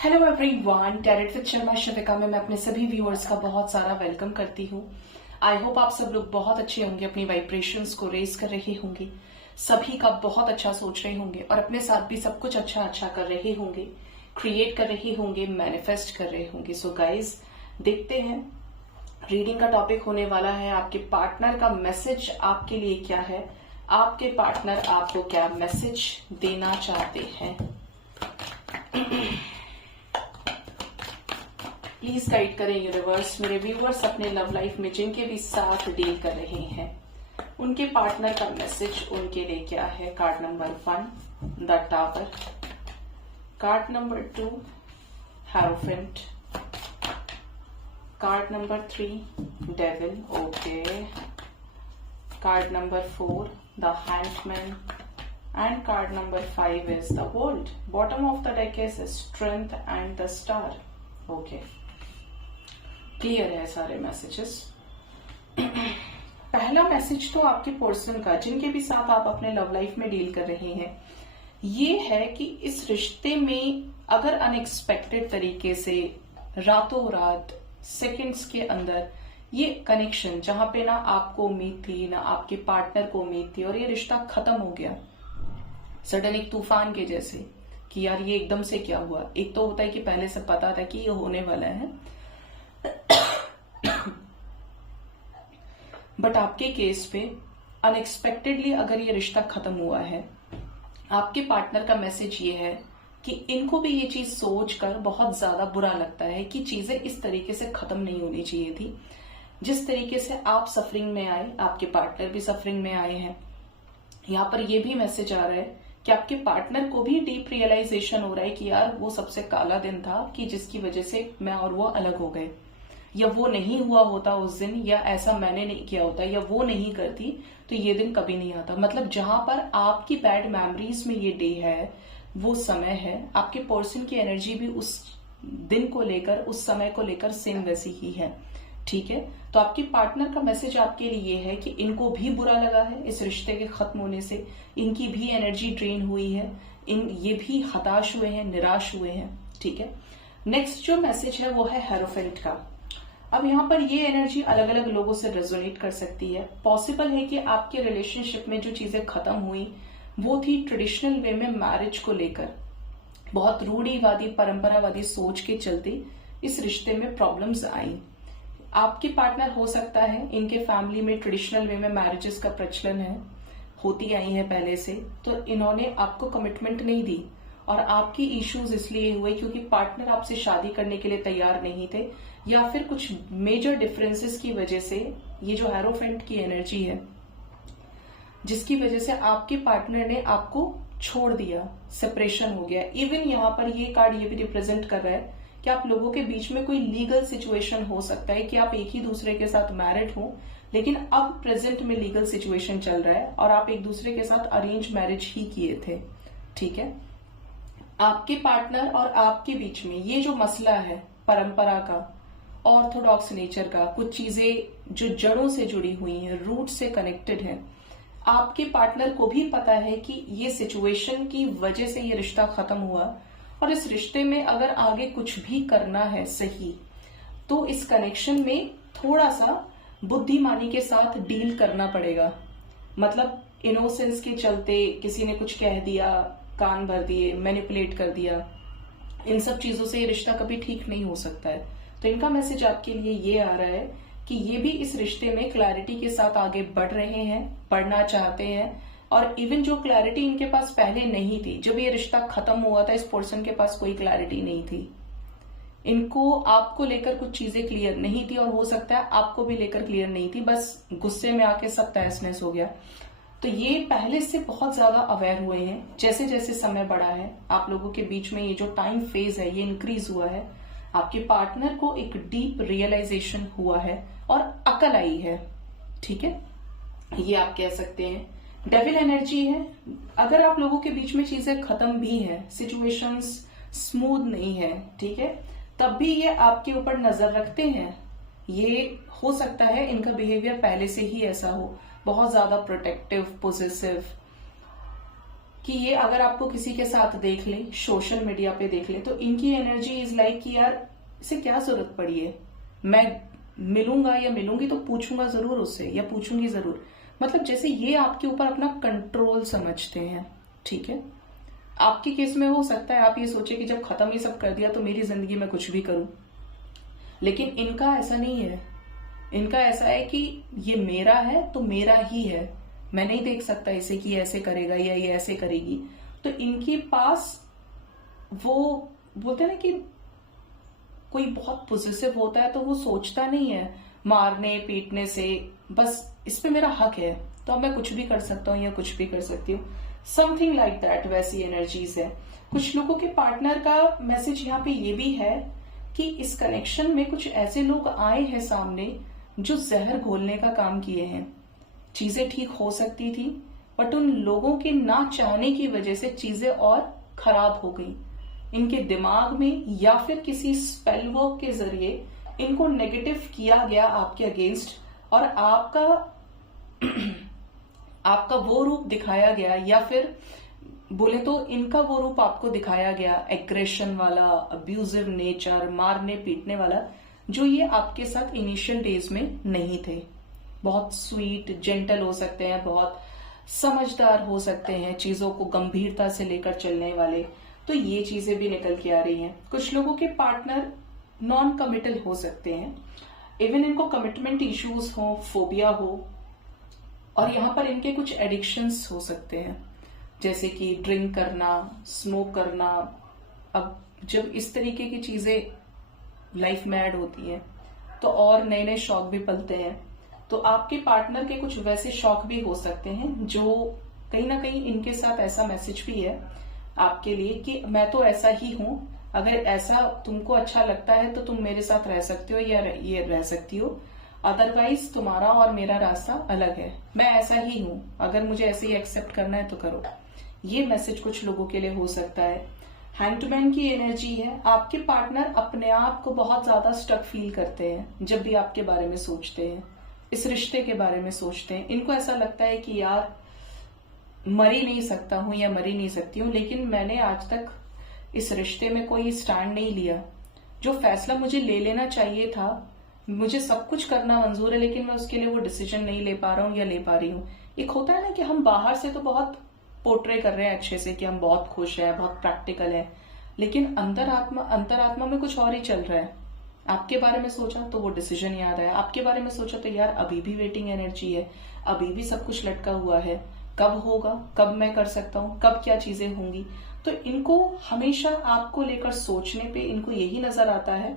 Hello everyone, tarot with Sharma Shivika में मैं अपने सभी व्यूअर्स का बहुत सारा वेलकम करती हूँ। आई होप आप सब लोग बहुत अच्छे होंगे, अपनी वाइब्रेशंस को रेज कर रहे होंगे, सभी का बहुत अच्छा सोच रहे होंगे और अपने साथ भी सब कुछ अच्छा अच्छा कर रहे होंगे, क्रिएट कर रहे होंगे, मैनिफेस्ट कर रहे होंगे। सो गाइज, देखते हैं रीडिंग का टॉपिक होने वाला है आपके पार्टनर का मैसेज आपके लिए क्या है, आपके पार्टनर आपको क्या मैसेज देना चाहते हैं। प्लीज गाइड करें यूनिवर्स मेरे व्यूअर्स अपने लव लाइफ में जिनके भी साथ डील कर रहे हैं, उनके पार्टनर का मैसेज उनके लिए क्या है। Card number 1 the tower, card number 2 hierophant, card number 3 devil, okay, card number 4 the handman and card number 5 is the world. Bottom of the deck is strength and the star. Okay, clear है सारे messages. पहला message तो आपके person का जिनके भी साथ आप अपने लव लाइफ में डील कर रहे हैं, ये है कि इस रिश्ते में अगर अनएक्सपेक्टेड तरीके से रातों रात सेकंड्स के अंदर ये कनेक्शन, जहां पे ना आपको उम्मीद थी ना आपके पार्टनर को उम्मीद थी और ये रिश्ता खत्म हो गया सडन एक तूफान के जैसे कि यार ये एकदम से क्या हुआ। एक तो होता है कि पहले से पता था कि ये होने वाला है, बट आपके केस पे अनएक्सपेक्टेडली अगर ये रिश्ता खत्म हुआ है, आपके पार्टनर का मैसेज ये है कि इनको भी ये चीज सोचकर बहुत ज्यादा बुरा लगता है कि चीजें इस तरीके से खत्म नहीं होनी चाहिए थी। जिस तरीके से आप सफरिंग में आए, आपके पार्टनर भी सफरिंग में आए हैं। यहाँ पर ये भी मैसेज आ रहा है कि आपके पार्टनर को भी डीप रियलाइजेशन हो रहा है कि यार वो सबसे काला दिन था कि जिसकी वजह से मैं और वो अलग हो गए, या वो नहीं हुआ होता उस दिन, या ऐसा मैंने नहीं किया होता, या वो नहीं करती तो ये दिन कभी नहीं आता। मतलब जहां पर आपकी बैड मेमोरीज में ये डे है, वो समय है, आपके पर्सन की एनर्जी भी उस दिन को लेकर, उस समय को लेकर सेम वैसी ही है। ठीक है, तो आपके पार्टनर का मैसेज आपके लिए है कि इनको भी बुरा लगा है इस रिश्ते के खत्म होने से, इनकी भी एनर्जी ड्रेन हुई है, ये भी हताश हुए हैं, निराश हुए हैं। ठीक है, नेक्स्ट जो मैसेज है वो है हेरोफेंट का। अब यहाँ पर ये एनर्जी अलग अलग लोगों से रेजोनेट कर सकती है। पॉसिबल है कि आपके रिलेशनशिप में जो चीजें खत्म हुई वो थी ट्रेडिशनल वे में मैरिज को लेकर, बहुत रूढ़िवादी परंपरावादी सोच के चलते इस रिश्ते में प्रॉब्लम्स आई। आपके पार्टनर हो सकता है इनके फैमिली में ट्रेडिशनल वे में मैरिजेस का प्रचलन है, होती आई है पहले से, तो इन्होंने आपको कमिटमेंट नहीं दी और आपकी इश्यूज इसलिए हुए क्योंकि पार्टनर आपसे शादी करने के लिए तैयार नहीं थे, या फिर कुछ मेजर डिफरेंसेस की वजह से ये जो हेरोफेंट की एनर्जी है जिसकी वजह से आपके पार्टनर ने आपको छोड़ दिया, सेपरेशन हो गया। इवन यहाँ पर ये कार्ड ये भी रिप्रेजेंट कर रहा है कि आप लोगों के बीच में कोई लीगल सिचुएशन हो सकता है कि आप एक ही दूसरे के साथ मैरिड हो, लेकिन अब प्रेजेंट में लीगल सिचुएशन चल रहा है और आप एक दूसरे के साथ अरेंज मैरिज ही किए थे। ठीक है, आपके पार्टनर और आपके बीच में ये जो मसला है परंपरा का, ऑर्थोडॉक्स नेचर का, कुछ चीजें जो जड़ों से जुड़ी हुई हैं, रूट से कनेक्टेड है, आपके पार्टनर को भी पता है कि ये सिचुएशन की वजह से ये रिश्ता खत्म हुआ और इस रिश्ते में अगर आगे कुछ भी करना है सही, तो इस कनेक्शन में थोड़ा सा बुद्धिमानी के साथ डील करना पड़ेगा। मतलब इनोसेंस के चलते किसी ने कुछ कह दिया, कान भर दिए, मैनिपुलेट कर दिया, इन सब चीजों से ये रिश्ता कभी ठीक नहीं हो सकता है। तो इनका मैसेज आपके लिए ये आ रहा है कि ये भी इस रिश्ते में क्लैरिटी के साथ आगे बढ़ रहे हैं, बढ़ना चाहते हैं, और इवन जो क्लैरिटी इनके पास पहले नहीं थी, जब ये रिश्ता खत्म हुआ था इस पर्सन के पास कोई क्लैरिटी नहीं थी, इनको आपको लेकर कुछ चीजें क्लियर नहीं थी और हो सकता है आपको भी लेकर क्लियर नहीं थी, बस गुस्से में आके सब तहस-नहस हो गया। तो ये पहले से बहुत ज्यादा अवेयर हुए हैं। जैसे जैसे समय बढ़ा है आप लोगों के बीच में ये जो टाइम फेज है ये इंक्रीज हुआ है, आपके पार्टनर को एक डीप रियलाइजेशन हुआ है और अकल आई है। ठीक है, ये आप कह सकते हैं। डेविल एनर्जी है। अगर आप लोगों के बीच में चीजें खत्म भी हैं, सिचुएशंस स्मूथ नहीं है, ठीक है, तब भी ये आपके ऊपर नजर रखते हैं। ये हो सकता है इनका बिहेवियर पहले से ही ऐसा हो, बहुत ज्यादा प्रोटेक्टिव, पोजेसिव, कि ये अगर आपको किसी के साथ देख ले, सोशल मीडिया पे देख ले, तो इनकी एनर्जी इज लाइक कि यार इसे क्या जरूरत पड़ी है, मैं मिलूंगा या मिलूंगी तो पूछूंगा जरूर उससे या पूछूंगी जरूर। मतलब जैसे ये आपके ऊपर अपना कंट्रोल समझते हैं। ठीक है, आपके केस में हो सकता है आप ये सोचे कि जब खत्म ये सब कर दिया तो मेरी जिंदगी में कुछ भी करूं, लेकिन इनका ऐसा नहीं है। इनका ऐसा है कि ये मेरा है तो मेरा ही है, मैं नहीं देख सकता इसे कि ऐसे करेगा या ये ऐसे करेगी। तो इनके पास वो बोलते हैं ना कि कोई बहुत पॉजिटिव होता है तो वो सोचता नहीं है मारने पीटने से, बस इस पे मेरा हक है तो अब मैं कुछ भी कर सकता हूँ या कुछ भी कर सकती हूँ, समथिंग लाइक दैट। वैसी एनर्जीज है। कुछ लोगों के पार्टनर का मैसेज यहाँ पे ये भी है कि इस कनेक्शन में कुछ ऐसे लोग आए हैं सामने जो जहर घोलने का काम किए हैं। चीजें ठीक हो सकती थी बट उन लोगों के ना चाहने की वजह से चीजें और खराब हो गई। इनके दिमाग में या फिर किसी स्पेल वर्क के जरिए इनको नेगेटिव किया गया आपके अगेंस्ट, और आपका वो रूप दिखाया गया, या फिर बोले तो इनका वो रूप आपको दिखाया गया, एग्रेशन वाला, अब्यूजिव नेचर, मारने पीटने वाला, जो ये आपके साथ इनिशियल डेज में नहीं थे। बहुत स्वीट जेंटल हो सकते हैं, बहुत समझदार हो सकते हैं, चीजों को गंभीरता से लेकर चलने वाले। तो ये चीजें भी निकल के आ रही हैं। कुछ लोगों के पार्टनर नॉन कमिटल हो सकते हैं, इवन इनको कमिटमेंट इश्यूज हो, फोबिया हो, और यहाँ पर इनके कुछ एडिक्शंस हो सकते हैं, जैसे कि ड्रिंक करना, स्मोक करना। अब जब इस तरीके की चीजें लाइफ में ऐड होती हैं तो और नए नए शौक भी पलते हैं। तो आपके पार्टनर के कुछ वैसे शौक भी हो सकते हैं जो कहीं ना कहीं इनके साथ ऐसा मैसेज भी है आपके लिए कि मैं तो ऐसा ही हूं, अगर ऐसा तुमको अच्छा लगता है तो तुम मेरे साथ रह सकते हो या ये रह सकती हो, अदरवाइज तुम्हारा और मेरा रास्ता अलग है, मैं ऐसा ही हूं, अगर मुझे ऐसे ही एक्सेप्ट करना है तो करो। ये मैसेज कुछ लोगों के लिए हो सकता है। हैंडमैन की एनर्जी है। आपके पार्टनर अपने आप को बहुत ज्यादा स्टक फील करते हैं जब भी आपके बारे में सोचते हैं, इस रिश्ते के बारे में सोचते हैं। इनको ऐसा लगता है कि यार मर ही नहीं सकता हूं या मर ही नहीं सकती हूं, लेकिन मैंने आज तक इस रिश्ते में कोई स्टैंड नहीं लिया। जो फैसला मुझे ले लेना चाहिए था, मुझे सब कुछ करना मंजूर है, लेकिन मैं उसके लिए वो डिसीजन नहीं ले पा रहा हूं या ले पा रही हूं। एक होता है ना कि हम बाहर से तो बहुत पोर्ट्रे कर रहे हैं अच्छे से कि हम बहुत खुश हैं, बहुत प्रैक्टिकल है, लेकिन अंतरात्मा में कुछ और ही चल रहा है। आपके बारे में सोचा तो वो डिसीजन याद आया, आपके बारे में सोचा तो यार अभी भी वेटिंग एनर्जी है, अभी भी सब कुछ लटका हुआ है, कब होगा, कब मैं कर सकता हूं, कब क्या चीजें होंगी। तो इनको हमेशा आपको लेकर सोचने पे इनको यही नजर आता है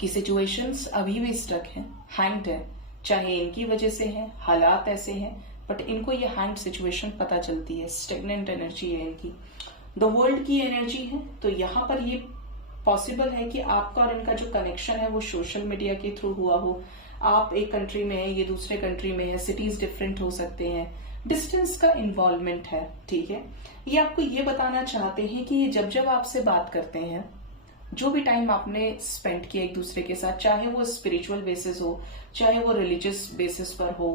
कि सिचुएशंस अभी भी स्टक हैं, हैंग्ड है, चाहे इनकी वजह से है, हालात ऐसे हैं, बट इनको ये हैंड सिचुएशन पता चलती है। स्टेगनेंट एनर्जी है इनकी। द वर्ल्ड की एनर्जी है। तो यहाँ पर ये पॉसिबल है कि आपका और इनका जो कनेक्शन है वो सोशल मीडिया के थ्रू हुआ हो। आप एक कंट्री में है, ये दूसरे कंट्री में है, सिटीज डिफरेंट हो सकते हैं, डिस्टेंस का इन्वॉल्वमेंट है। ठीक है, ये आपको ये बताना चाहते हैं कि ये जब जब आपसे बात करते हैं, जो भी टाइम आपने स्पेंड किया एक दूसरे के साथ, चाहे वो स्पिरिचुअल बेसिस हो, चाहे वो रिलीजियस बेसिस पर हो,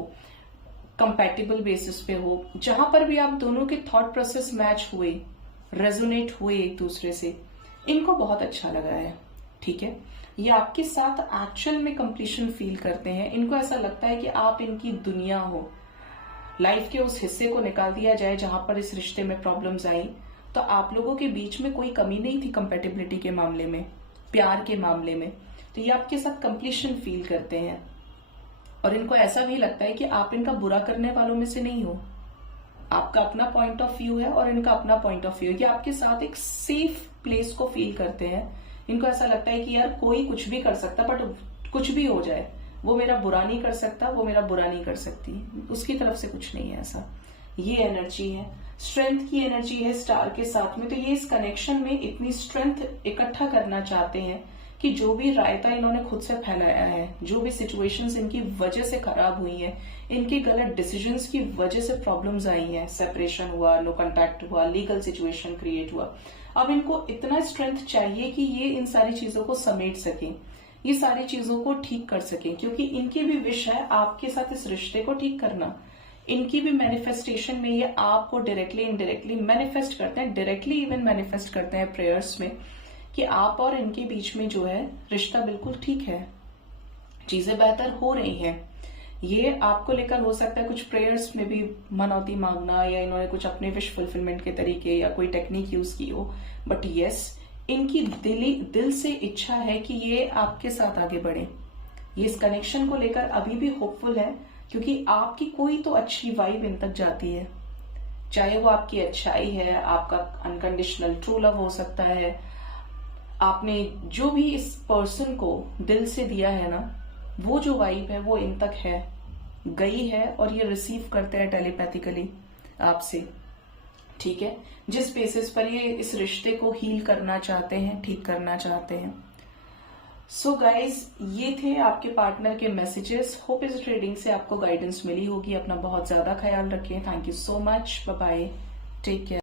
कंपैटिबल बेसिस पे हो, जहां पर भी आप दोनों के थॉट प्रोसेस मैच हुए, रेजोनेट हुए एक दूसरे से, इनको बहुत अच्छा लगा है। ठीक है, ये आपके साथ एक्चुअल में कंप्लीशन फील करते हैं। इनको ऐसा लगता है कि आप इनकी दुनिया हो। लाइफ के उस हिस्से को निकाल दिया जाए जहां पर इस रिश्ते में प्रॉब्लम्स आई, तो आप लोगों के बीच में कोई कमी नहीं थी कंपैटिबिलिटी के मामले में, प्यार के मामले में। तो ये आपके साथ कंप्लीशन फील करते हैं, और इनको ऐसा भी लगता है कि आप इनका बुरा करने वालों में से नहीं हो। आपका अपना पॉइंट ऑफ व्यू है और इनका अपना पॉइंट ऑफ व्यू है। ये आपके साथ एक सेफ प्लेस को फील करते हैं। इनको ऐसा लगता है कि यार कोई कुछ भी कर सकता, बट कुछ भी हो जाए, वो मेरा बुरा नहीं कर सकता, वो मेरा बुरा नहीं कर सकती, उसकी तरफ से कुछ नहीं है ऐसा। ये एनर्जी है। स्ट्रेंथ की एनर्जी है स्टार के साथ में। तो ये इस कनेक्शन में इतनी स्ट्रेंथ इकट्ठा करना चाहते हैं कि जो भी रायता इन्होंने खुद से फैलाया है, जो भी सिचुएशंस इनकी वजह से खराब हुई है, इनके गलत डिसीजंस की वजह से प्रॉब्लम्स आई हैं, सेपरेशन हुआ, लो कांटेक्ट हुआ, लीगल सिचुएशन क्रिएट हुआ, अब इनको इतना स्ट्रेंथ चाहिए कि ये इन सारी चीजों को समेट सकें, ये सारी चीजों को ठीक कर सकें, क्योंकि इनकी भी विश है आपके साथ इस रिश्ते को ठीक करना। इनकी भी मैनिफेस्टेशन में ये आपको डायरेक्टली इनडायरेक्टली मैनिफेस्ट करते हैं, डायरेक्टली इवन मैनिफेस्ट करते हैं प्रेयर्स में कि आप और इनके बीच में जो है रिश्ता बिल्कुल ठीक है, चीजें बेहतर हो रही हैं। ये आपको लेकर हो सकता है कुछ प्रेयर्स में भी मनौती मांगना, या इन्होंने कुछ अपने विश फुलफिलमेंट के तरीके या कोई टेक्निक यूज की हो, बट यस इनकी दिल से इच्छा है कि ये आपके साथ आगे बढ़े। ये इस कनेक्शन को लेकर अभी भी होपफुल है, क्योंकि आपकी कोई तो अच्छी वाइब इन तक जाती है, चाहे वो आपकी अच्छाई है, आपका अनकंडीशनल ट्रू लव हो सकता है, आपने जो भी इस पर्सन को दिल से दिया है ना, वो जो वाइब है वो इन तक है, गई है, और ये रिसीव करते हैं टेलीपैथिकली आपसे, ठीक है, जिस बेसिस पर ये इस रिश्ते को हील करना चाहते हैं, ठीक करना चाहते हैं। सो गाइज, ये थे आपके पार्टनर के मैसेजेस। होप इस रीडिंग से आपको गाइडेंस मिली होगी। अपना बहुत ज्यादा ख्याल रखें। Thank you so much. Bye bye, take care.